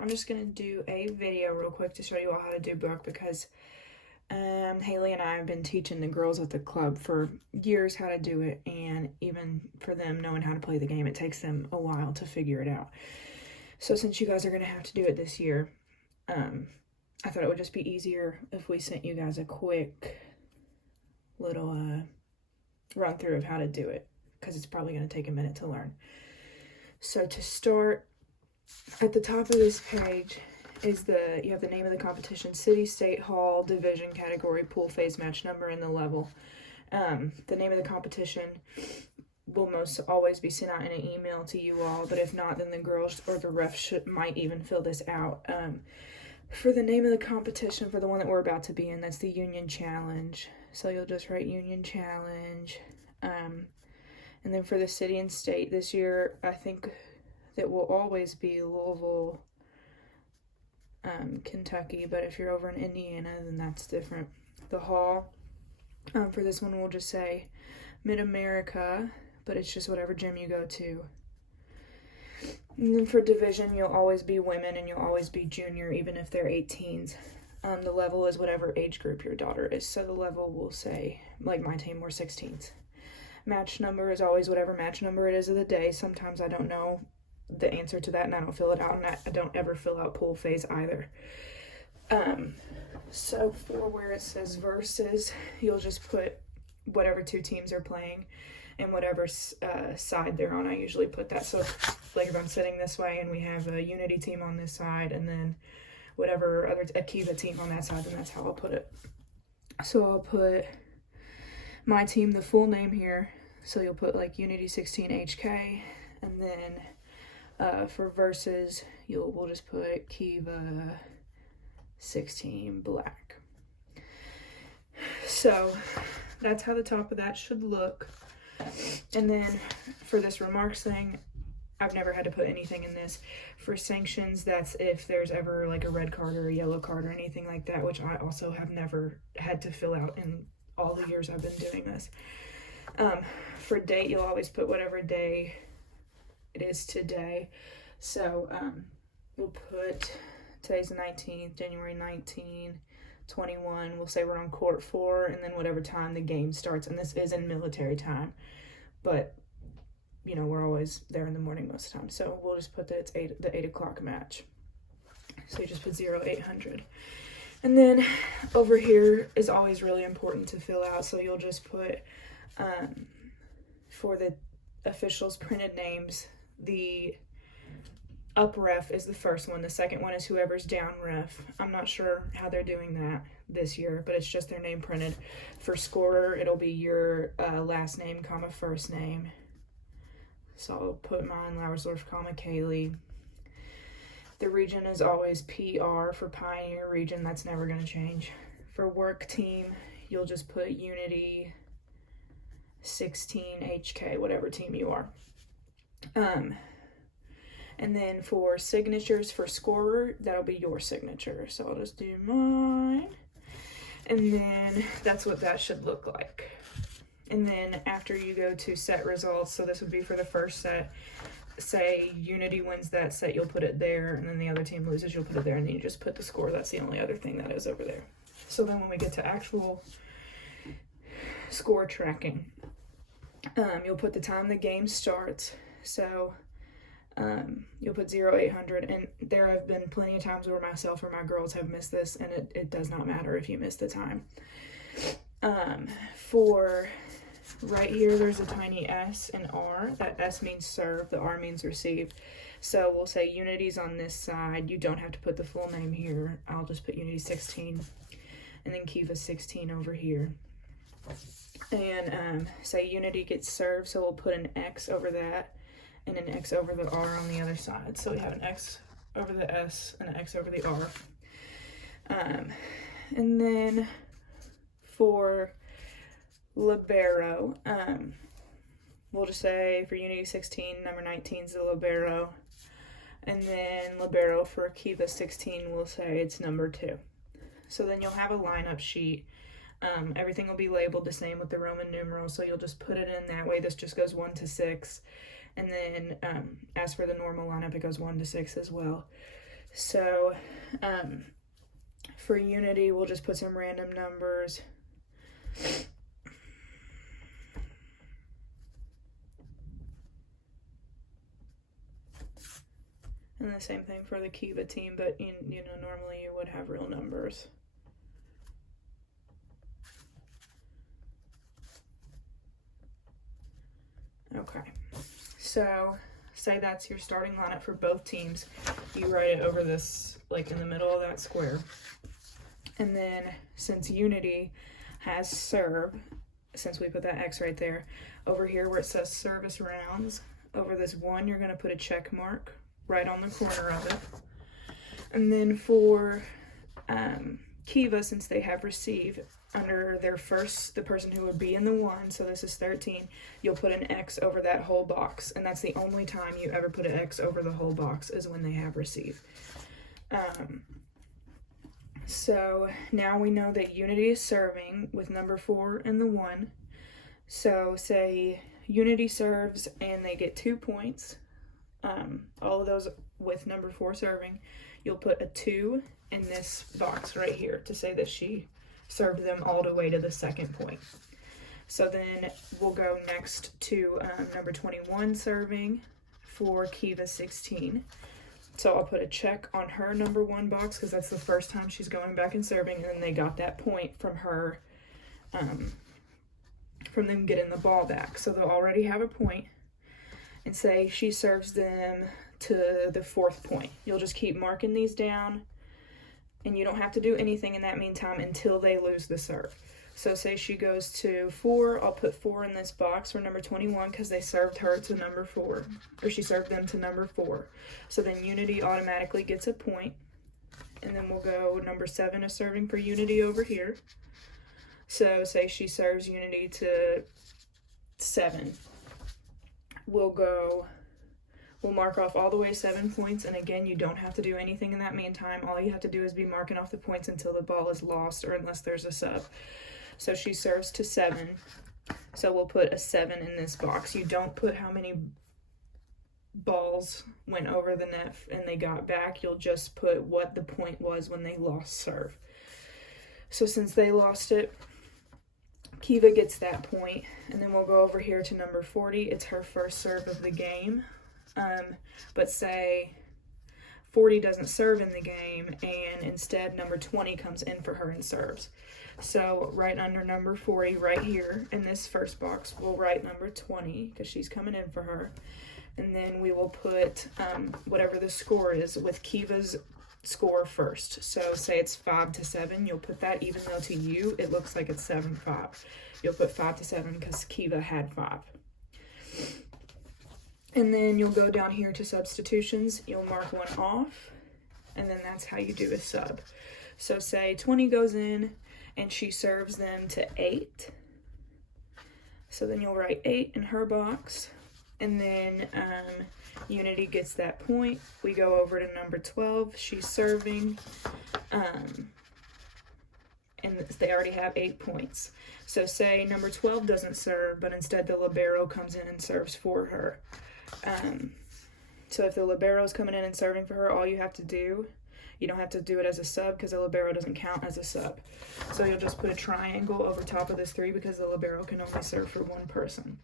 I'm just going to do a video real quick to show you all how to do book because Haley and I have been teaching the girls at the club for years how to do it, and even for them knowing how to play the game, it takes them a while to figure it out. So since you guys are going to have to do it this year, I thought it would just be easier if we sent you guys a quick little run through of how to do it, because it's probably going to take a minute to learn. So to start, at the top of this page is you have the name of the competition, city, state, hall, division, category, pool, phase, match number, and the level. The name of the competition will most always be sent out in an email to you all, but if not, then the girls or the ref might even fill this out. For the name of the competition, for the one that we're about to be in, that's the Union Challenge. So you'll just write Union Challenge. And then for the city and state this year, I think that will always be Louisville, Kentucky, but if you're over in Indiana, then that's different. The hall, for this one, we'll just say Mid-America, but it's just whatever gym you go to. And then for division, you'll always be women and you'll always be junior, even if they're 18s. The level is whatever age group your daughter is. So the level will say, like my team, we're 16s. Match number is always whatever match number it is of the day. Sometimes I don't know the answer to that and I don't fill it out, and I don't ever fill out pool phase either. So for where it says versus, you'll just put whatever two teams are playing and whatever side they're on. I usually put that. So like if I'm sitting this way and we have a Unity team on this side and then whatever other Akiva team on that side, then that's how I'll put it. So I'll put my team, the full name here. So you'll put like Unity 16 HK, and then for versus, we'll just put Kiva 16 black. So that's how the top of that should look. And then for this remarks thing, I've never had to put anything in this. For sanctions, that's if there's ever like a red card or a yellow card or anything like that, which I also have never had to fill out in all the years I've been doing this. For date, you'll always put whatever day it is today. So we'll put today's the 19th, January 19, 21. We'll say we're on court 4, and then whatever time the game starts. And this is in military time, but you know, we're always there in the morning most of the time. So we'll just put that it's the 8 o'clock match. So you just put 0800. And then over here is always really important to fill out. So you'll just put, for the officials' printed names, the up ref is the first one. The second one is whoever's down ref. I'm not sure how they're doing that this year, but it's just their name printed. For scorer, it'll be your last name, comma, first name. So I'll put mine, Lauersdorf, comma, Kaylee. The region is always PR for Pioneer Region. That's never going to change. For work team, you'll just put Unity 16 HK, whatever team you are. And then for signatures, for scorer, that'll be your signature. So I'll just do mine. And then that's what that should look like. And then after you go to set results, so this would be for the first set, say Unity wins that set, you'll put it there, and then the other team loses, you'll put it there, and then you just put the score. That's the only other thing that is over there. So then when we get to actual score tracking, you'll put the time the game starts. So you'll put 0800, and there have been plenty of times where myself or my girls have missed this, and it does not matter if you miss the time. For right here, there's a tiny S and R. That S means serve, the R means receive. So we'll say Unity's on this side. You don't have to put the full name here. I'll just put Unity 16, and then Kiva 16 over here. And say Unity gets served, so we'll put an X over that and an X over the R on the other side. So we have an X over the S and an X over the R. And then for libero, we'll just say for Unity 16, number 19 is the libero. And then libero for Kiva 16, we'll say it's number 2. So then you'll have a lineup sheet. Everything will be labeled the same with the Roman numerals, so you'll just put it in that way. This just goes 1 to 6. And then as for the normal lineup, it goes 1 to 6 as well. So for Unity, we'll just put some random numbers. And the same thing for the Kiva team, but you know, normally you would have real numbers. Okay, so say that's your starting lineup for both teams. You write it over this, like in the middle of that square. And then since Unity has serve, since we put that X right there, over here where it says service rounds, over this 1, you're going to put a check mark right on the corner of it. And then for Kiva, since they have receive, under their first, the person who would be in the 1, so this is 13, you'll put an X over that whole box. And that's the only time you ever put an X over the whole box is when they have receive. So now we know that Unity is serving with number 4 and the 1. So say Unity serves and they get 2 points. All of those with number 4 serving, you'll put a 2 in this box right here to say that she served them all the way to the 2nd point. So then we'll go next to number 21 serving for Kiva 16. So I'll put a check on her number 1 box because that's the first time she's going back and serving, and then they got that point from her, from them getting the ball back. So they'll already have a point, and say she serves them to the 4th point. You'll just keep marking these down, and you don't have to do anything in that meantime until they lose the serve. So say she goes to 4, I'll put 4 in this box for number 21 because they served her to number 4, or she served them to number 4. So then Unity automatically gets a point, and then we'll go number 7 is serving for Unity over here. So say she serves Unity to 7. We'll mark off all the way 7 points, and again, you don't have to do anything in that meantime. All you have to do is be marking off the points until the ball is lost or unless there's a sub. So she serves to 7, so we'll put a 7 in this box. You don't put how many balls went over the net and they got back. You'll just put what the point was when they lost serve. So since they lost it, Kiva gets that point, and then we'll go over here to number 40. It's her first serve of the game. But say 40 doesn't serve in the game, and instead number 20 comes in for her and serves. So right under number 40, right here in this first box, we'll write number 20 because she's coming in for her. And then we will put whatever the score is with Kiva's score first. So say it's 5-7, you'll put that, even though to you it looks like it's 7-5. You'll put 5-7 because Kiva had 5. And then you'll go down here to substitutions, you'll mark 1 off, and then that's how you do a sub. So say 20 goes in, and she serves them to 8. So then you'll write 8 in her box, and then Unity gets that point. We go over to number 12, she's serving, and they already have 8 points. So say number 12 doesn't serve, but instead the libero comes in and serves for her. So if the libero is coming in and serving for her, all you have to do, you don't have to do it as a sub because the libero doesn't count as a sub. So you'll just put a triangle over top of this 3 because the libero can only serve for 1 person.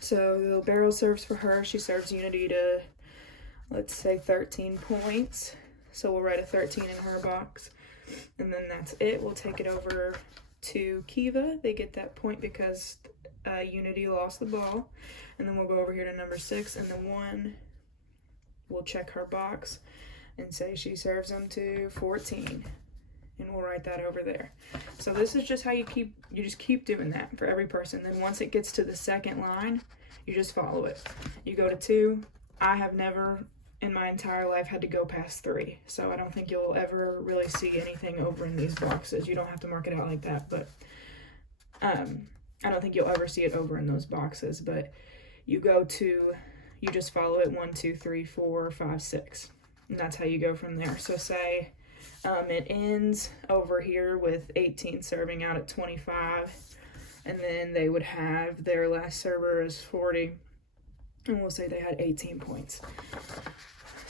So the libero serves for her. She serves Unity to, let's say, 13 points. So we'll write a 13 in her box. And then that's it. We'll take it over to Kiva. They get that point because Unity lost the ball. And then we'll go over here to number 6 and the 1. We'll check her box and say she serves them to 14. And we'll write that over there. So this is just how you just keep doing that for every person. Then once it gets to the 2nd line, you just follow it. You go to 2. I have never in my entire life had to go past 3. So I don't think you'll ever really see anything over in these boxes. You don't have to mark it out like that, but I don't think you'll ever see it over in those boxes. But you just follow it 1, 2, 3, 4, 5, 6. And that's how you go from there. So say it ends over here with 18 serving out at 25, and then they would have their last server is 40, and we'll say they had 18 points.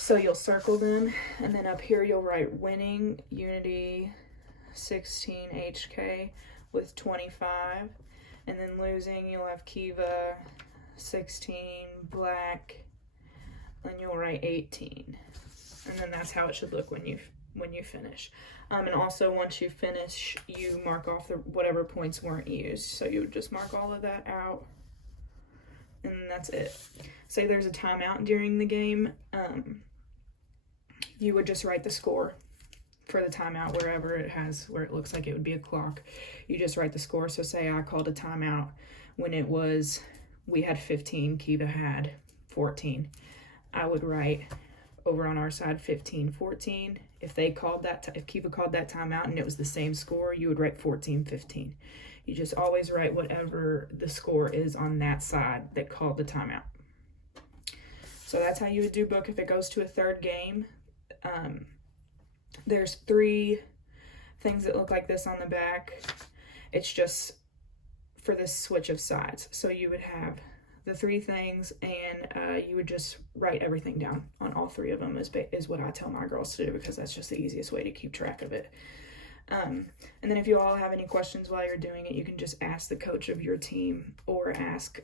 So you'll circle them, and then up here you'll write winning, Unity, 16 HK with 25, and then losing you'll have Kiva, 16 black, and you'll write 18, and then that's how it should look when you finish. And also once you finish, you mark off whatever points weren't used. So you would just mark all of that out, and that's it. Say there's a timeout during the game, you would just write the score for the timeout where it looks like it would be a clock. You just write the score. So say I called a timeout when we had 15, Kiva had 14. I would write over on our side 15-14. If Kiva called that timeout and it was the same score, you would write 14-15. You just always write whatever the score is on that side that called the timeout. So that's how you would do book if it goes to a third game. There's 3 things that look like this on the back. It's just for this switch of sides. So you would have the 3 things, and you would just write everything down on all 3 of them is what I tell my girls to do, because that's just the easiest way to keep track of it. And then if you all have any questions while you're doing it, you can just ask the coach of your team or ask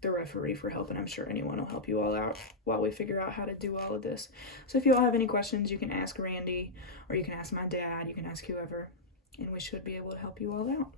the referee for help, and I'm sure anyone will help you all out while we figure out how to do all of this. So if you all have any questions, you can ask Randy, or you can ask my dad, you can ask whoever, and we should be able to help you all out.